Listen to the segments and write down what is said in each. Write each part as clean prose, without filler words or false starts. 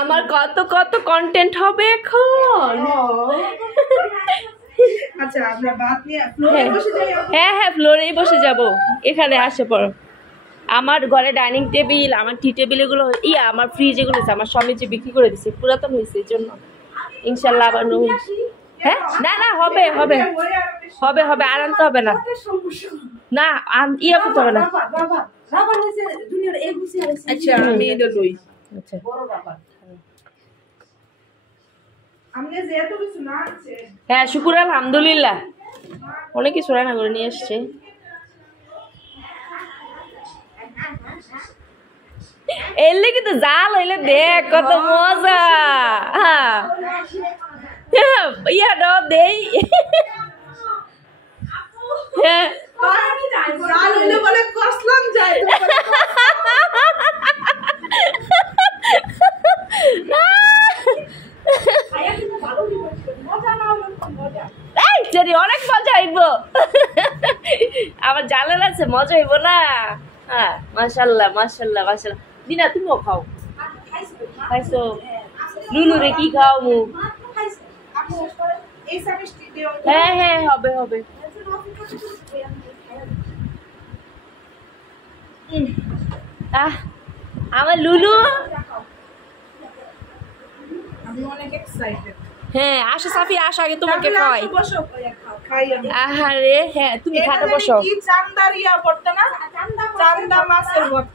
আমার কত কত কন্টেন্ট হবে এখন। আচ্ছা আমরা ভাত নিয়ে ফ্লোরে বসে যাই। হ্যাঁ হ্যাঁ ফ্লোরেই বসে যাব। এখানে আসে পড়ো। আমার ঘরে ডাইনিং টেবিল, আমার টি টেবিল এগুলো আমার ফ্রিজ এগুলো আমার স্বামী যে বিক্রি করে দিছে, পুরাতন হয়েছে এই জন্য। ইনশাল্লাহ আবার নতুন। হ্যাঁ না না হবে হবে হবে হবে, আর আনতে হবে না, না ইয়ে করতে হবে না। আচ্ছা আমি এটা লই। আচ্ছা হ্যাঁ শুকুর আলহামদুলিল্লাহ, অনেক কিছু রান্না করে নিয়ে এসছে। এলে কিন্তু জাল হইলে দেখ কত মজা। হ্যাঁ ইয়াটাও দেই। হ্যাঁ অনেক মজা হইব, আবার জালের আছে মজা হইব না। হ্যাঁ মাশাল্লাহ মাশাল্লাহ মাশাল্লাহ। দিনা তুমিও খাও, খাইছো? লুলু রে কি খাও মু? হ্যাঁ হ্যাঁ হবে হবে। আমার লুলু হ্যাঁ আসো সাফি আসো, আগে তোমাকে খাওয়াই। আহারে হ্যাঁ তুমি খাতে বসো।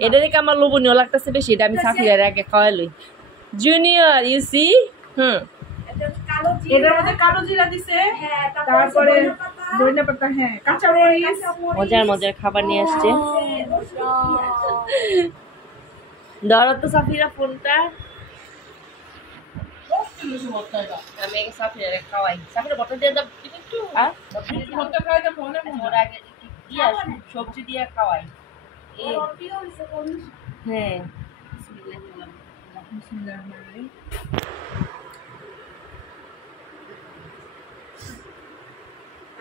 এটা দেখে আমার লোভনীয় লাগতেছে বেশি, এটা আমি সাফিয়ার আগে খাওয়াই লই। জুনিয়র ইউ সি এটার মধ্যে কালো জিরা দিছে, তারপরে ধনিয়া পাতা, হ্যাঁ কাঁচা মরিচ, মজার মজার খাবার নিয়ে আসছে। ধরো তো সাফিরা ফোনটা, আমি আগে সাফিরা খাওয়াই। সাফিরা বটল দিয়ে দাও একটু, ভর্তা খাওয়াই তো ফোনে ওর আগে দিয়া সবজি দিয়ে খাওয়াই। হ্যাঁ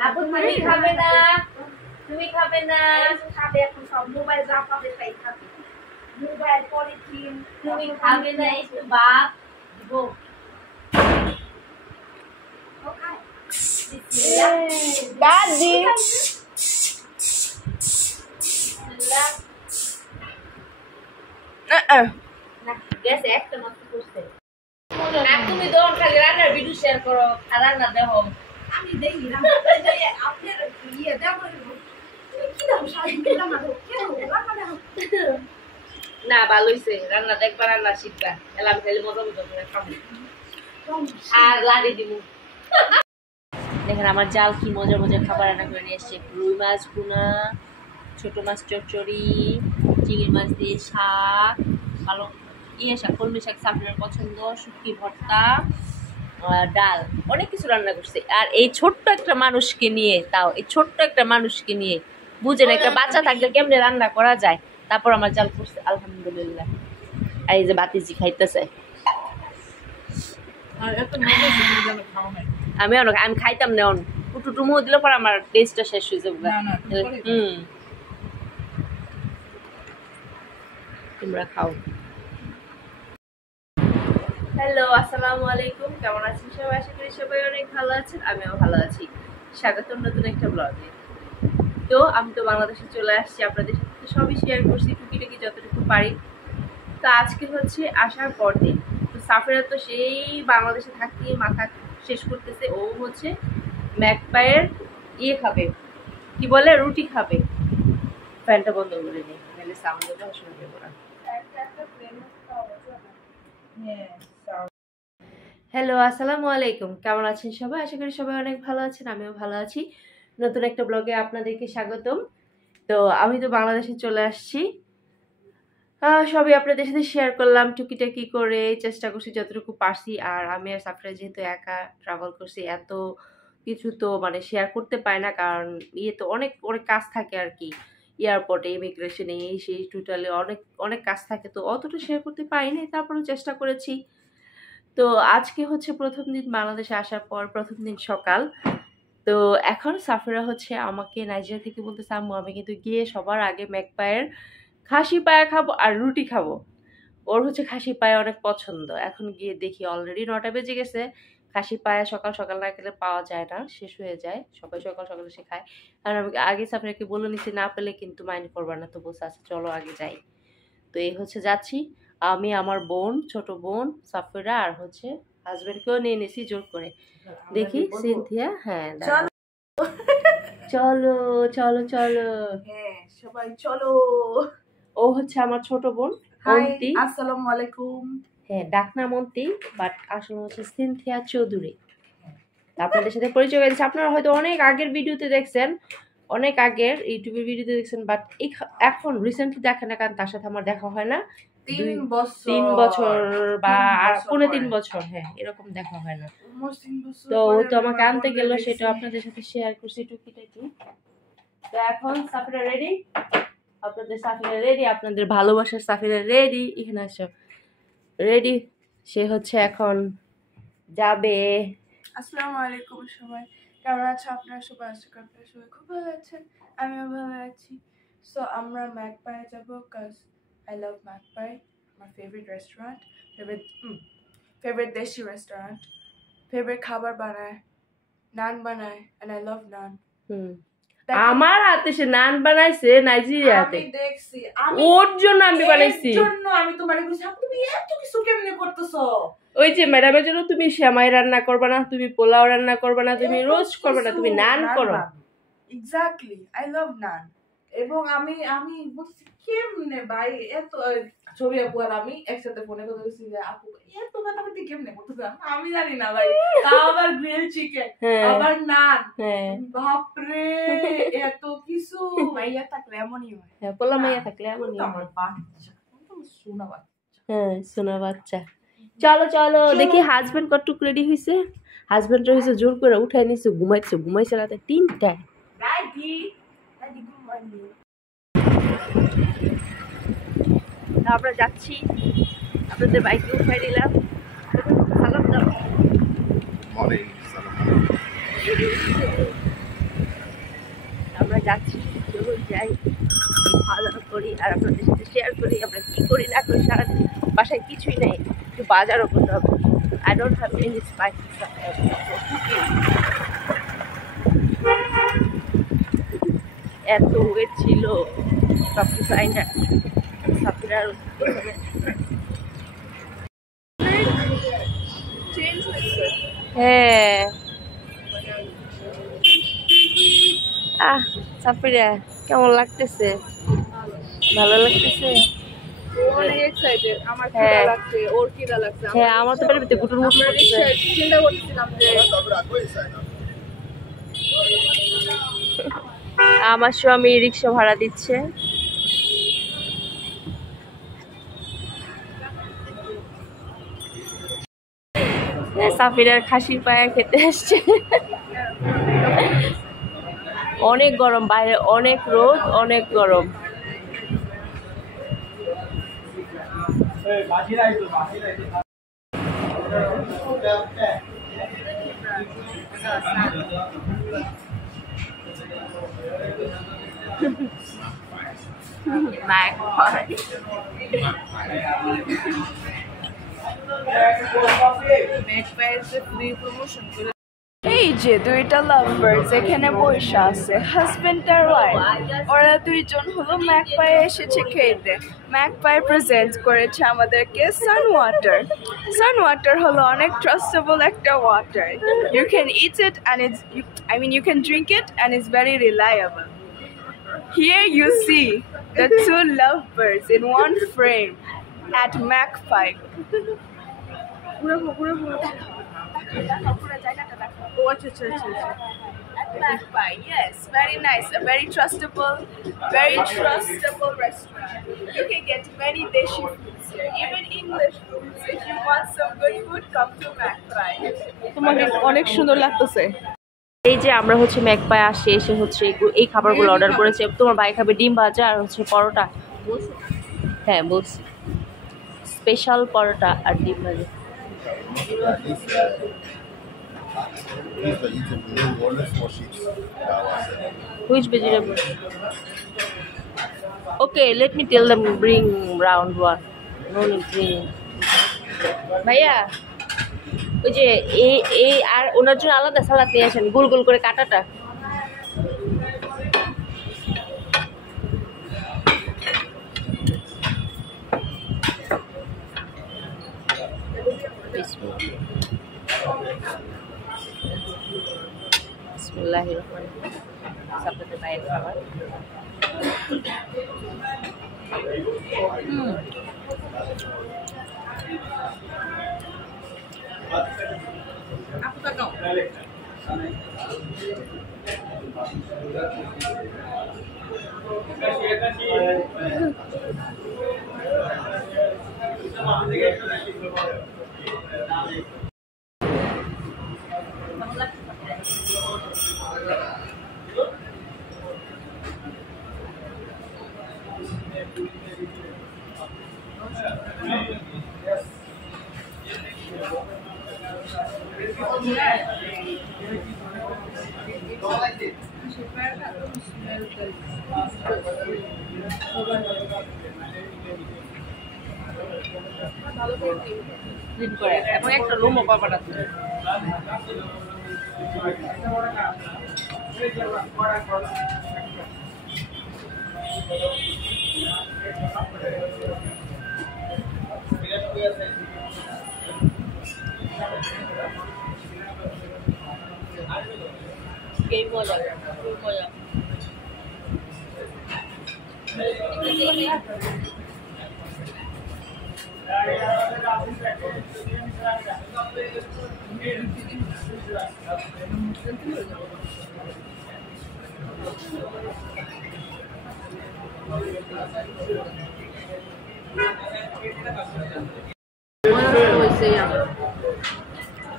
আপু তুমি খাবে না, তুমি খাবে না, খাবে এখন সব মোবাইল যা পাবে তাই খাবে। মোবাইল পলিথিন তুমি খাবে না, একটু ভাত দিব। দাদি গেছে একটা মাত্র করছে না। তুমি দোকান খালি রান্নার ভিডিও শেয়ার করো আর রান্না দেখো। আমি দেখি না আপনার ইয়ে দেখো কি দাম শাড়ি কিনা মাত্র কেন রান্না না ভালো হইছে, রান্না দেখবা রান্না শিখবা, এলাম খালি মজা মজা করে খাবো আর লাড়ি দিব। দেখেন আমার জাল কি মজার মজার খাবার রান্না করে নিয়ে এসছে। রুই মাছ ভুনা, ছোট মাছ চচ্চড়ি, চিংড়ি মাছ দিয়ে শাক, ভালো শাক, কলমি শাক সাফিরের পছন্দ, শুটকি ভর্তা, ডাল, অনেক কিছু রান্না করছে। আর এই ছোট্ট একটা মানুষকে নিয়ে, তাও এই ছোট্ট একটা মানুষকে নিয়ে, বুঝেন একটা বাচ্চা থাকলে কেমনে রান্না করা যায়। তারপর আমার জাল করছে আলহামদুলিল্লাহ। আর এই যে বাতিজি খাইতেছে, আমি খাইতাম না, টুটুমু দিলে পর আমার টেস্টটা শেষ হয়ে যাবে। তোমরা খাও। হ্যালো আসসালামু আলাইকুম, কেমন আছেন সবাই? আশা করি সবাই অনেক ভালো আছেন, আমিও ভালো আছি। স্বাগতম নতুন একটা ব্লগে। তো আমি তো বাংলাদেশে চলে আসছি, আপনাদের সাথে সবই শেয়ার করছি টুকিটাকি যতটুকু পারি। তো আজকে হচ্ছে আসার পর দিন। তো সাফিরা তো সেই বাংলাদেশে থাকতে মাথা শেষ করতেছে, ও হচ্ছে ম্যাকপায়ের খাবে, কি বলে রুটি খাবে। ফ্যানটা বন্ধ করে নেই, তাহলে সাউন্ডটা শুনতে পাবো না। হ্যালো আসসালামু আলাইকুম, কেমন আছেন সবাই? আশা করি সবাই অনেক ভালো আছেন, আমিও ভালো আছি। নতুন একটা ব্লগে আপনাদেরকে স্বাগতম। তো আমি তো বাংলাদেশে চলে আসছি, সবই আপনাদের সাথে শেয়ার করলাম টুকিটাকি করে, চেষ্টা করছি যতটুকু পারছি। আর আমি আর সাফিরা যেহেতু একা ট্রাভেল করছি, এত কিছু তো মানে শেয়ার করতে পারি না, কারণ তো অনেক অনেক কাজ থাকে আর কি, এয়ারপোর্টে ইমিগ্রেশনে এই সেই টোটালি অনেক অনেক কাজ থাকে, তো অতটা শেয়ার করতে পারিনি। তারপরেও চেষ্টা করেছি। তো আজকে হচ্ছে প্রথম দিন বাংলাদেশে আসার পর, প্রথম দিন সকাল। তো এখন সাফিরা হচ্ছে আমাকে নাইজেরিয়া থেকে বলতেছে, আম্মু আমি কিন্তু গিয়ে সবার আগে ম্যাকপায়ের খাসি পায়া খাবো আর রুটি খাবো। ও ওর হচ্ছে খাসি পায়া অনেক পছন্দ। এখন গিয়ে দেখি অলরেডি 9টা বেজে গেছে। খাসি পায়া সকাল সকাল না খেলে পাওয়া যায় না, শেষ হয়ে যায়। সবাই সকাল সকাল এসে খায়। আর আমি আগে আপনাকে বলে নিচ্ছি, না পেলে কিন্তু মাইন্ড করবা না। তো বলছে আচ্ছা চলো আগে যাই। তো এই হচ্ছে যাচ্ছি আমি, আমার বোন, ছোট বোন সাফিরা, আর হচ্ছে হাজবেন্ডকেও নিয়ে নিয়েছি জোর করে। দেখি সিনথিয়া, হ্যাঁ চলো চলো চলো, হ্যাঁ সবাই চলো। ও হচ্ছে আমার ছোট বোন হাই, অন্তি। আসসালামু আলাইকুম। হ্যাঁ, ডাকনাম অন্তি, বাট আসলে হচ্ছে সিনথিয়া চৌধুরী। আপনাদের সাথে পরিচয় হয়ে গেছে। আপনারা হয়তো অনেক আগের ভিডিওতে দেখছেন, অনেক আগের ইউটিউবের ভিডিওতে দেখছেন, বাট এখন রিসেন্টলি দেখেন না, কারণ তার সাথে আমার দেখা হয় না 3 বছর বা 3.5 বছর, হ্যাঁ এরকম দেখা হয় না। তো ও তো আমাকে আনতে গেল, সেটা আপনাদের সাথে শেয়ার করছি টুকিটাকি। তো এখন সাফিরা রেডি, আপনাদের সাফিরা রেডি, আপনাদের ভালোবাসার সাফিরা রেডি, এখানে আসো রেডি। সে হচ্ছে এখন যাবে। আসসালামু আলাইকুম সবাই, কেমন আছো আপনারা সবাই? আশা করি আপনারা সবাই খুব ভালো আছেন, আমিও ভালো আছি। সো আমরা ম্যাকপাই যাবো, কাজ আই লাভ ম্যাকপাই, আমার ফেভারিট রেস্টুরেন্ট, ফেভারিট দেশি রেস্টুরেন্ট, ফেভারিট খাবার বানায়, নান বানায়, এন্ড আই লাভ নান। আমার হাতে সে নান বানাইছে নাইজেরিয়াতে, আমি দেখছি, ওর জন্য আমি বানাইছি। এর জন্য আমি তোমারে কইছি তুমি এত কিছু কেমনে করতেছো? ওই যে ম্যাডামের জন্য তুমি সেমাই রান্না করবে না, তুমি পোলাও রান্না করবে না, তুমি রোস্ট করবে না, তুমি নান করো। এক্স্যাক্টলি, আই লাভ নান। এবং আমি বলছি কেমনে ভাই এত ছবি আপু আর আমি একসাথে ফোনে কথা বলছি যে আপু এত কথাবার্তা কেমনে করতেছ? আমি জানি না ভাই। তাও আবার গ্রিল চিকেন, আবার নান, বাপরে এত কিছু। মাইয়া থাকলে এমনই হয়। হ্যাঁ, পোলা মাইয়া থাকলে এমনই হয়। আমার বাচ্চা, সোনা বাচ্চা। হ্যাঁ, সোনা বাচ্চা। চলো চলো দেখি হাজবেন্ড কতটুক রেডি হয়েছে। হাজবেন্ড হয়েছে জোর করে উঠাই নিছে, ঘুমাইছে রাতে 3টায়। রাইডি রাইডি গুড মর্নিং। আমরা যাচ্ছি, আপনাদের বাইকে উঠাই দিলাম। সালাম দাও। আমরা যাচ্ছি, যখন যাই খাওয়া দাওয়া করি আর আপনাদের সাথে শেয়ার করি আমরা কি করি না করি। সারাদিন বাসায় কিছুই নেই, একটু বাজারও করতে হবে। I don't have any spices. এত ওয়েট ছিল সব কিছু আইনা সাফিরার হ্যাঁ। সাফিরা কেমন লাগতেছে? ভালো লাগতেছে? অনেক এক্সাইটেড, আমার খিদা লাগছে, ওর খিদা লাগছে। হ্যাঁ, আমার তো পেটের ভিতরে গুটুর মুট করতেছে। চিন্তা করতেছিলাম যে আমার স্বামী রিক্সা ভাড়া দিচ্ছে। সাফিরার খাসির পায়া খেতে আসছে। অনেক গরম বাইরে, অনেক রোদ, অনেক গরম। এই যে দুইটা লাভবার্ডস এখানে বসে আছে, হাজবেন্ড আর ওয়াইফ। ওরা দুইজন হলো ম্যাকপাই এসেছে খেতে। ম্যাকপাই প্রেজেন্ট করেছে আমাদেরকে সান ওয়াটার। সান ওয়াটার হলো অনেক ট্রাস্টেবল একটা water. You can eat it and it's you can drink it and it's very reliable. Here you see the two lovebirds in one frame at Macpie. At Macpie, yes, very nice, a very trustable restaurant. You can get many Deshi foods here, even English foods. If you want some good food, come to Macpie. তোমাকে অনেক সুন্দর লাগতেছে। এই যে আমরা হচ্ছে magpie আসি, এসে হচ্ছে এই খাবারগুলো অর্ডার করেছে। তোমার ভাই খাবে ডিম ভাজা আর হচ্ছে পরোটা। হ্যাঁ বলছি, স্পেশাল পরোটা আর ডিম ভাজা। Which vegetable? Okay, let me tell them bring round one. ভাইয়া ওই যে এই আর ওনার জন্য আলাদা সালাদ নিয়ে আসেন, গোল গোল করে কাটাটা। বিসমিল্লাহির রহমানির রহিম। আপনাদের বাইরের খাবার। এবং একটা লোমো পাবার আছে। মজা মজা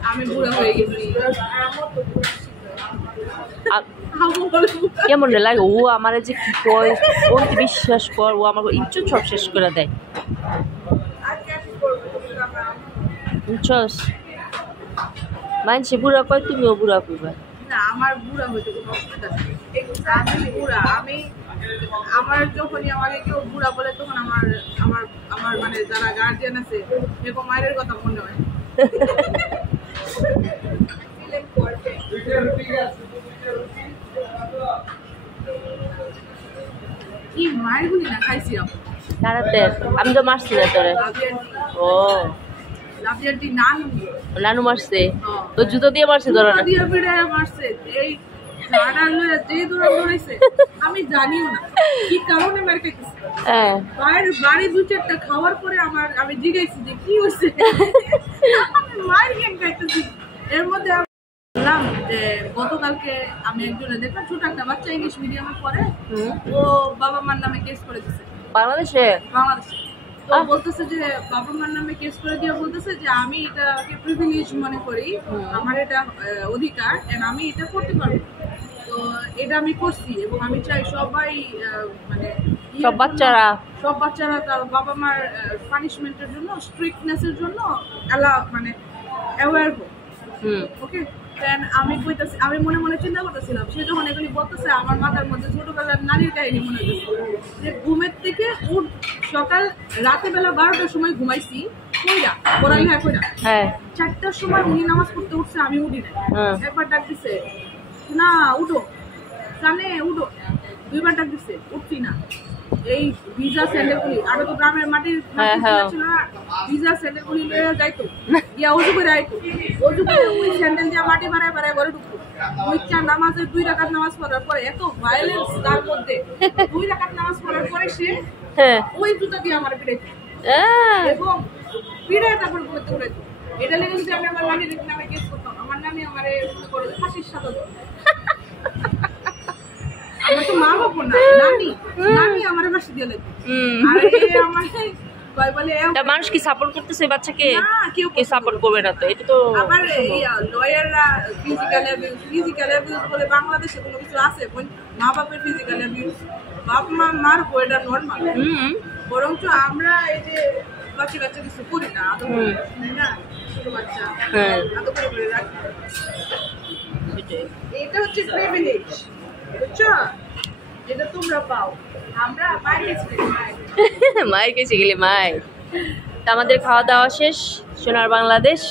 আমি বুড়া হয়ে গেছি। কেমন লাগে ও আমার যে কি কয়, ও বিশ্বাস কর, ও আমার ইজ্জত সব শেষ করে দেয়, বুঝছস? মানছে বুড়া কয়, তুমিও বুড়া করবে না। আমার বুড়া হইতে কোনো অসুবিধা নেই, আমি বুড়া। আমার যখনই আমাকে কেউ বুড়া বলে তখন আমার আমার আমার মানে যারা গার্জিয়ান আছে এরকম মায়ের কথা মনে হয়। কি মায়ের গুলি না খাইছি আমি তো মারছি না তোরে। ও লাভিয়াটি নানু নানু মারছে, তো জুতো দিয়ে মারছে, ধরো না দিয়ে বিড়ায় মারছে। এই ঝাড়া লয়ে যে দৌড়াইছে আমি জানিও না কি কারণে মার খাইতেছে। হ্যাঁ, বাড়ি দু চারটা খাওয়ার পরে আমি জিজ্ঞাসি যে কি হয়েছে, মায়ের গেম খাইতেছি। এর মধ্যে বললাম যে গতকালকে আমি একজনে দেখলাম, ছোট একটা বাচ্চা ইংলিশ মিডিয়ামে পড়ে, ও বাবা মার নামে কেস করে দিচ্ছে বাংলাদেশে। তো বলতেছে যে বাবা মার নামে কেস করে দিয়ে বলতেছে যে আমি এটাকে প্রিভিলেজ মনে করি, আমার এটা অধিকার, আমি এটা করতে পারবো। তো এটা আমি করছি এবং আমি চাই সবাই মানে সব বাচ্চারা তার বাবা মার পানিশমেন্টের জন্য, স্ট্রিক্টনেসের জন্য মানে অ্যাওয়্যার হোক। ওকে, আমি কইতাছি, আমি মনে মনে চিন্তা করতেছিলাম, সে যখন এগুলি বলতেছে আমার মাথার মধ্যে ছোটবেলার নারীর কাহিনী মনে হচ্ছে যে ঘুমের থেকে সকাল রাতে বেলা 12টার সময় ঘুমাইছি, কইরা পড়ালেখা কইরা 4টার সময় উনি নামাজ পড়তে উঠছে, আমি উঠি না। একবার ডাক দিছে, না উঠো কানে উঠো, দুইবার ডাক দিছে, উঠছি না। এই ভিজা স্যান্ডেল গুলি, আগে তো গ্রামের মাটির ছিল না, ভিজা স্যান্ডেল গুলি লয়ে যাইতো, গিয়া অজু করে আইতো, অজু করে ওই স্যান্ডেল দিয়ে মাটি বাড়ায় বাড়ায় ঘরে ঢুকতো। নামাজের 2 রাকাত নামাজ পড়ার পরে এত ভায়োলেন্স তার মধ্যে, 2 রাকাত নামাজ পড়ার পরে সে ওই জুতা দিয়ে আমার পিড়াইতো এবং পিড়ায় তারপর ঘুরতে উড়াইতো। এটা লেগে যদি আমি আমার নানির নামে কেস করতাম, আমার নানি আমার ফাঁসির সাথে আমার তো মা বাবা না, নানি আমার বাসি দিয়ে লাগবে। মানুষ কি সাপোর্ট করতেছে বাচ্চাকে? কেউ সাপোর্ট করবে না, তো এটা তো আবার লয়াররা ফিজিক্যাল অ্যাবিউজ বলে বাংলাদেশে কোনো কিছু আছে? মা বাপের ফিজিক্যাল অ্যাবিউজ বাপ মার এটা নর্মাল। বরঞ্চ আমরা এই যে বাচ্চা কিছু করি না, আদর না, ছোট বাচ্চা আদর করে রাখি, এটা হচ্ছে প্রিভিলেজ, বুঝছো? এটা তোমরা পাও, আমরা মায়ের কাছে গেলে মায়ের তো আমাদের খাওয়া দাওয়া শেষ, সোনার বাংলাদেশ।